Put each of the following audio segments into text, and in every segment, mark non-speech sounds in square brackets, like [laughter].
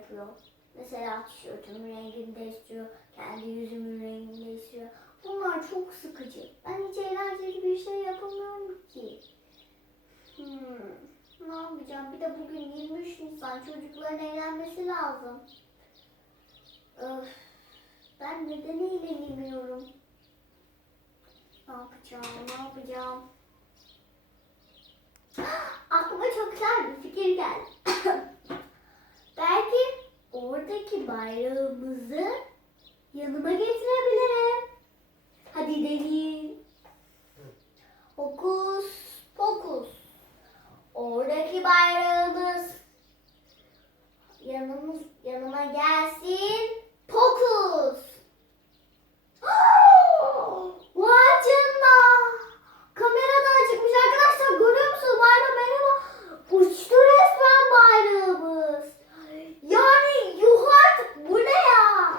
yapıyor. Mesela tişörtümün rengini değiştiriyor, kendi yüzümün rengini değiştiriyor. Bunlar çok sıkıcı. Ben hiç eğlenceli bir şey yapamıyorum ki. Hmm, ne yapacağım? Bir de bugün 23 Nisan çocukların eğlenmesi lazım. Öf, ben neden eğlenemiyorum? Ne yapacağım? Ne yapacağım? Aklıma çok güzel bir fikir geldi. Belki oradaki bayrağımızı yanıma getirebilirim. Hadi deneyin. Hokus pokus. Oradaki bayrağımız yanımız yanıma gelsin. Pokus. Vay canına. Kameradan çıkmış arkadaşlar görüyor musunuz? Bayram merhaba. Uçtu resmen bayrağımız. Yani yuh artık bu ne ya?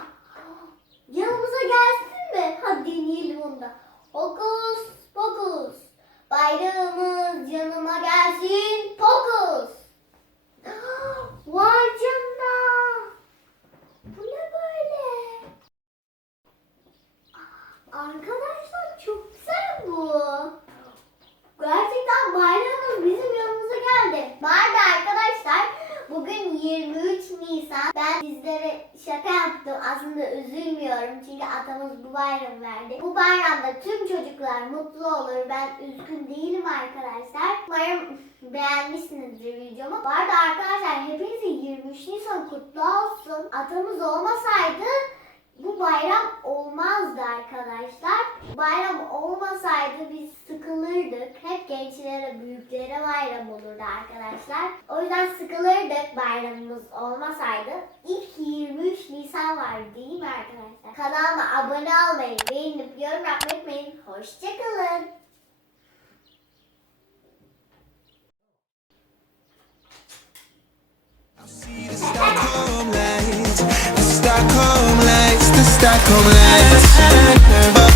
Yanımıza gelsin mi? Hadi deneyelim onu da. Hokus pokus. Bayrağımız yanıma gelsin. Pokus. [gasps] Vay canına. Bu ne böyle? Arkadaşlar çok güzel bu. Gerçekten bayrağımız bizim yanımıza geldi. Bu arada arkadaşlar bugün 23 Nisan. Ben sizlere şaka yaptım. Aslında üzülmüyorum çünkü atamız bu bayramı verdi. Bu bayramda tüm çocuklar mutlu olur. Ben üzgün değilim arkadaşlar. Umarım beğenmişsinizdir videomu. Bu arada arkadaşlar hepinizin 23 Nisan kutlu olsun. Atamız olmasaydı bu bayram olmazdı arkadaşlar. Bayram olmasaydı sıkılırdık. Hep gençlere, büyüklere bayram olurdu arkadaşlar. O yüzden sıkılırdık bayramımız olmasaydı. İlk 23 Nisan var değil mi arkadaşlar? Kanalıma abone olmayı, beğenip yorum yapmayı unutmayın. Hoşçakalın. Stockholm lights, the Stockholm lights.